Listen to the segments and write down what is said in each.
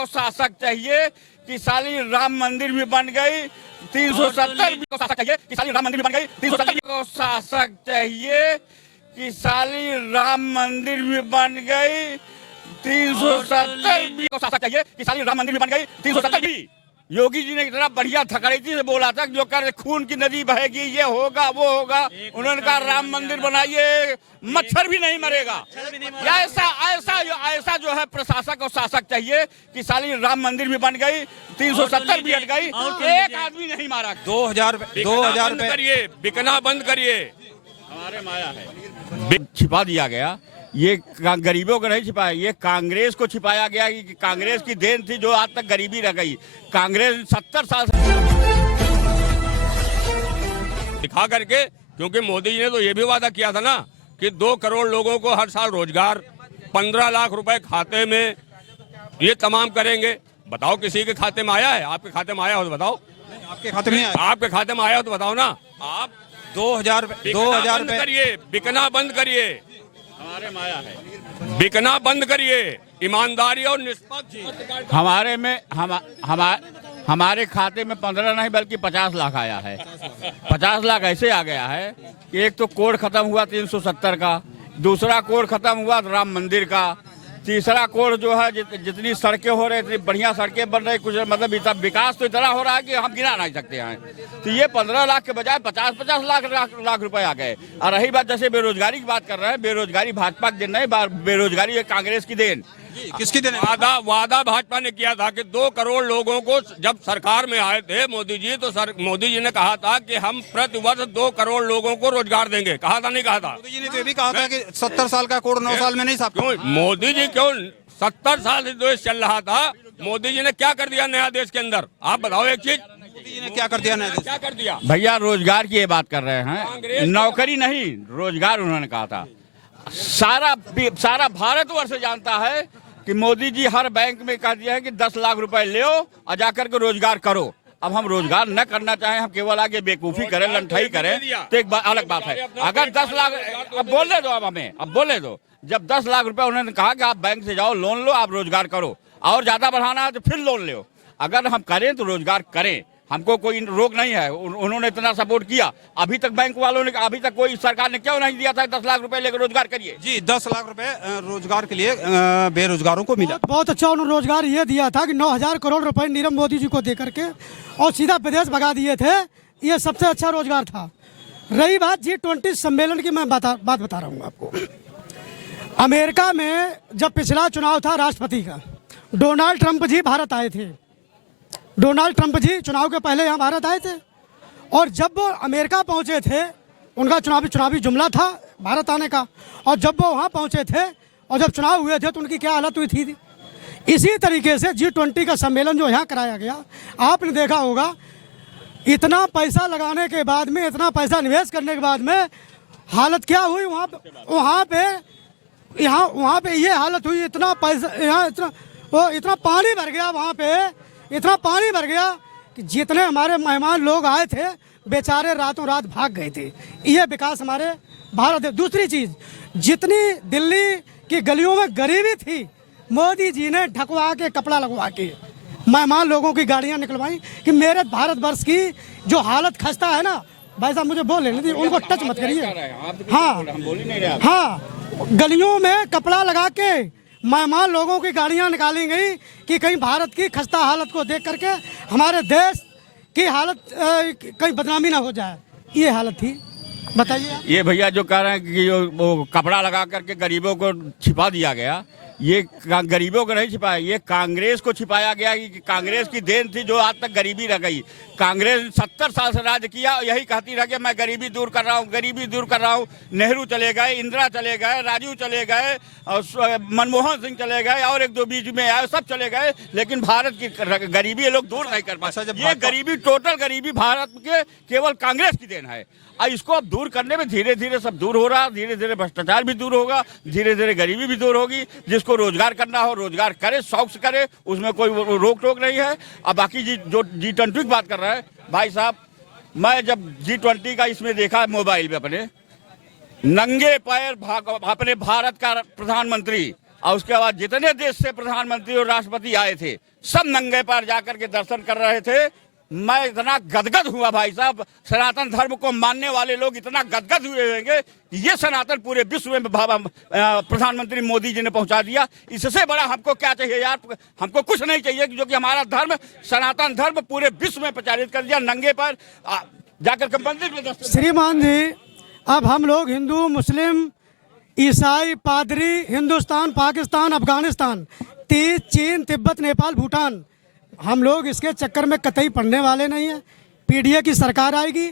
को शासक चाहिए कि साली राम मंदिर भी बन गई, 370 को शासक चाहिए कि साली राम मंदिर भी बन गई, 370 को शासक चाहिए कि साली राम मंदिर भी बन गई, 370 को शासक चाहिए कि साली राम मंदिर भी बन गई, 370 भी। योगी जी ने इतना बढ़िया थकड़ीती से बोला था जो कर खून की नदी बहेगी, ये होगा वो होगा। उन्होंने कहा राम मंदिर बनाइए, मच्छर भी नहीं मरेगा। ऐसा ऐसा ऐसा जो है प्रशासक और शासक चाहिए कि साली राम मंदिर भी बन गई, 370 भी हट गई, एक आदमी नहीं मारा। 2000 करिए, बिकना बंद करिए। हमारे माया है छिपा दिया गया, ये गरीबों को नहीं छिपाया, ये कांग्रेस को छिपाया गया कि कांग्रेस की देन थी जो आज तक गरीबी रह गई। कांग्रेस 70 साल से दिखा करके, क्योंकि मोदी जी ने तो ये भी वादा किया था ना कि 2 करोड़ लोगों को हर साल रोजगार, 15 लाख रुपए खाते में, ये तमाम करेंगे। बताओ किसी के खाते में आया है? आपके खाते में आया हो तो बताओ। आपके खाते में आपके खाते में आया हो तो बताओ ना। आप 2000 करिए, बिकना बंद करिए। हमारे माया है बिकना बंद करिए, ईमानदारी और निष्पक्ष। हमारे में हमारे खाते में 15 नहीं बल्कि 50 लाख आया है। 50 लाख ऐसे आ गया है कि एक तो कोड खत्म हुआ 370 का, दूसरा कोड खत्म हुआ राम मंदिर का, तीसरा कोड जो है जितनी सड़कें हो रही, इतनी बढ़िया सड़कें बन रही, कुछ मतलब इतना विकास तो इतना हो रहा है कि हम गिना नहीं सकते हैं। तो ये 15 लाख के बजाय 50-50 लाख रुपए आ गए। और रही बात जैसे बेरोजगारी की बात कर रहे हैं, बेरोजगारी भाजपा की देन नहीं, बेरोजगारी है कांग्रेस की देन। किसकी देन? वादा भाजपा ने किया था कि 2 करोड़ लोगों को, जब सरकार में आए थे मोदी जी, तो मोदी जी ने कहा था कि हम प्रतिवर्ष 2 करोड़ लोगों को रोजगार देंगे। कहा था नहीं कहा था? मोदी जी ने तो ये भी कहा था कि 70 साल का कोड 9 साल में नहीं साफ। क्यों मोदी जी, क्यों 70 साल से देश चल रहा था, मोदी जी ने क्या कर दिया नया देश के अंदर? आप बताओ एक चीज, मोदी जी ने क्या कर दिया नया देश? क्या कर दिया? भैया रोजगार की ये बात कर रहे हैं, नौकरी नहीं, रोजगार उन्होंने कहा था। सारा भारतवर्ष जानता है कि मोदी जी हर बैंक में कह दिया है कि 10 लाख रुपए ले और जाकर के रोजगार करो। अब हम रोजगार न करना चाहें, हम केवल आगे बेवकूफी करें, लंठाई करें, तो एक अलग बात है। अगर 10 लाख, अब बोलने दो, अब बोलने दो। जब 10 लाख रुपए उन्होंने कहा कि आप बैंक से जाओ, लोन लो, आप रोजगार करो, और ज्यादा बढ़ाना है तो फिर लोन लो। अगर हम करें तो रोजगार करें, हमको कोई रोक नहीं है। उन्होंने इतना सपोर्ट किया, अभी तक बैंक वालों ने, अभी तक कोई सरकार ने क्यों नहीं दिया था 10 लाख रुपए लेकर रोजगार करिए। जी 10 लाख रुपए रोजगार के लिए बेरोजगारों को मिला। बहुत अच्छा उन्होंने रोजगार ये दिया था कि 9000 करोड़ रुपए नीरव मोदी जी को दे करके और सीधा विदेश भगा दिए थे। ये सबसे अच्छा रोजगार था। रही बात G20 सम्मेलन की, मैं बात बता रहा हूँ आपको। अमेरिका में जब पिछला चुनाव था राष्ट्रपति का, डोनाल्ड ट्रंप जी भारत आए थे। डोनाल्ड ट्रंप जी चुनाव के पहले यहाँ भारत आए थे, और जब वो अमेरिका पहुँचे थे, उनका चुनावी जुमला था भारत आने का, और जब वो वहाँ पहुँचे थे और जब चुनाव हुए थे तो उनकी क्या हालत हुई थी। इसी तरीके से G20 का सम्मेलन जो यहाँ कराया गया, आपने देखा होगा, इतना पैसा लगाने के बाद में, इतना पैसा निवेश करने के बाद में हालत क्या हुई वहाँ पे ये हालत हुई। इतना पैसा यहाँ, इतना पानी भर गया वहाँ पे, इतना पानी भर गया कि जितने हमारे मेहमान लोग आए थे बेचारे रातों रात भाग गए थे। ये विकास हमारे भारत है। दूसरी चीज़, जितनी दिल्ली की गलियों में गरीबी थी, मोदी जी ने ढकवा के, कपड़ा लगवा के मेहमान लोगों की गाड़ियाँ निकलवाई कि मेरे भारतवर्ष की जो हालत खस्ता है ना। भाई साहब मुझे बोल लेने दीजिए, उनको टच मत करिए। हाँ, गलियों में कपड़ा लगा के मेहमान लोगों की गाड़ियां निकाली गई कि कहीं भारत की खस्ता हालत को देख करके हमारे देश की हालत कहीं बदनामी ना हो जाए। ये हालत थी। बताइए। ये भैया जो कह रहे हैं कि वो कपड़ा लगा करके गरीबों को छिपा दिया गया, ये गरीबों को नहीं छिपाया, ये कांग्रेस को छिपाया गया कि कांग्रेस की देन थी जो आज तक गरीबी रह गई। कांग्रेस 70 साल से राज किया, यही कहती रह कि मैं गरीबी दूर कर रहा हूँ, गरीबी दूर कर रहा हूँ। नेहरू चले गए, इंदिरा चले गए, राजीव चले गए, और मनमोहन सिंह चले गए, और एक दो बीच में आए, सब चले गए, लेकिन भारत की गरीबी ये लोग दूर नहीं कर पाए। ये गरीबी, टोटल गरीबी भारत के केवल कांग्रेस की देन है। और इसको अब दूर करने में धीरे धीरे सब दूर हो रहा, धीरे धीरे भ्रष्टाचार भी दूर होगा, धीरे धीरे गरीबी भी दूर होगी। जिसको रोजगार करना हो रोजगार करे, शौक से करे, उसमें कोई रोक टोक नहीं है। अब बाकी जो G20 की बात कर रहा है भाई साहब, मैं जब G20 का इसमें देखा मोबाइल पे, अपने नंगे पैर अपने भारत का प्रधानमंत्री और उसके बाद जितने देश से प्रधानमंत्री और राष्ट्रपति आए थे सब नंगे पैर जाकर के दर्शन कर रहे थे। मैं इतना गदगद हुआ भाई साहब, सनातन धर्म को मानने वाले लोग इतना गदगद हुए होंगे कि ये सनातन पूरे विश्व में प्रधानमंत्री मोदी जी ने पहुंचा दिया। इससे बड़ा हमको क्या चाहिए यार, हमको कुछ नहीं चाहिए जो कि हमारा धर्म सनातन धर्म पूरे विश्व में प्रचारित कर दिया। नंगे पर जाकर के मंदिर में श्रीमान जी, अब हम लोग हिंदू, मुस्लिम, ईसाई, पादरी, हिंदुस्तान, पाकिस्तान, अफगानिस्तान, चीन, तिब्बत, नेपाल, भूटान, हम लोग इसके चक्कर में कतई पड़ने वाले नहीं है। पीडीए की सरकार आएगी,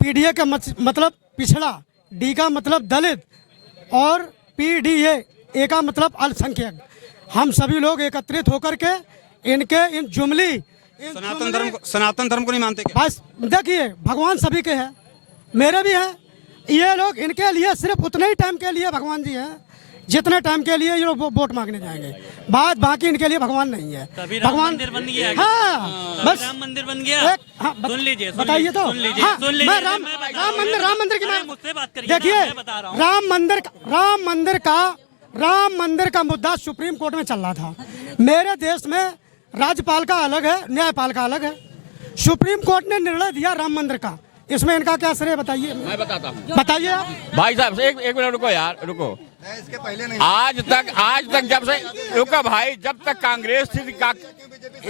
पीडीए का मतलब पिछड़ा, डी का मतलब दलित और पीडीए ए का मतलब अल्पसंख्यक, हम सभी लोग एकत्रित होकर के इनके इन जुमली सनातन धर्म को नहीं मानते क्या? बस देखिए, भगवान सभी के हैं, मेरे भी हैं। ये लोग इनके लिए सिर्फ उतने ही टाइम के लिए भगवान जी हैं जितने टाइम के लिए ये लोग वोट मांगने जाएंगे, बाकी इनके लिए भगवान नहीं है। भगवान मंदिर बन गया। हाँ, बस राम मंदिर बन गया। हाँ, सुन लीजिए, बताइए तो। हाँ, मैं राम मंदिर की मुझसे बात करिए। देखिए, राम मंदिर का मुद्दा सुप्रीम कोर्ट में चल रहा था। मेरे देश में राज्यपाल का अलग है, न्यायपाल का अलग है। सुप्रीम कोर्ट ने निर्णय दिया राम मंदिर का, इसमें इनका क्या श्रेय बताइए? मैं बताता हूँ, बताइए आप। भाई साहब एक मिनट रुको यार, रुको। इसके पहले नहीं, आज तक जब से रुका भाई, जब तक कांग्रेस थी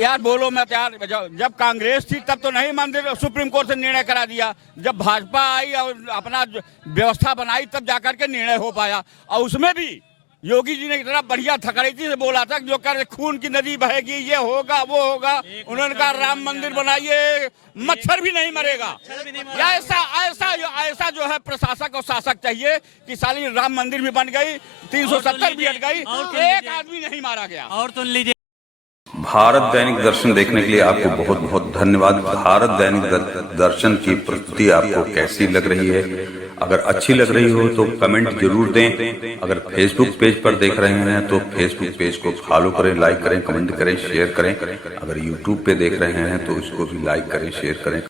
यार, बोलो मत यार, जब कांग्रेस थी तब तो नहीं मंदिर सुप्रीम कोर्ट से निर्णय करा दिया। जब भाजपा आई और अपना व्यवस्था बनाई तब जाकर के निर्णय हो पाया। और उसमें भी योगी जी ने इतना बढ़िया थकड़ीती से बोला था जो कर खून की नदी बहेगी, ये होगा वो होगा। उन्होंने कहा राम मंदिर बनाइए, मच्छर भी नहीं मरेगा। ऐसा जो है प्रशासक और शासक चाहिए कि साली राम मंदिर भी बन गई, 370 भी हट गई, एक आदमी नहीं मारा गया। और सुन लीजिए, भारत दैनिक दर्शन देखने के लिए आपको बहुत बहुत धन्यवाद। भारत दैनिक दर्शन की प्रस्तुति आपको कैसी लग रही है? अगर अच्छी लग रही हो तो कमेंट जरूर दें। अगर फेसबुक पेज पर देख रहे हैं तो फेसबुक पेज को फॉलो करें, लाइक करें, कमेंट करें, शेयर करें। अगर यूट्यूब पे देख रहे हैं तो उसको भी लाइक करें, शेयर करें।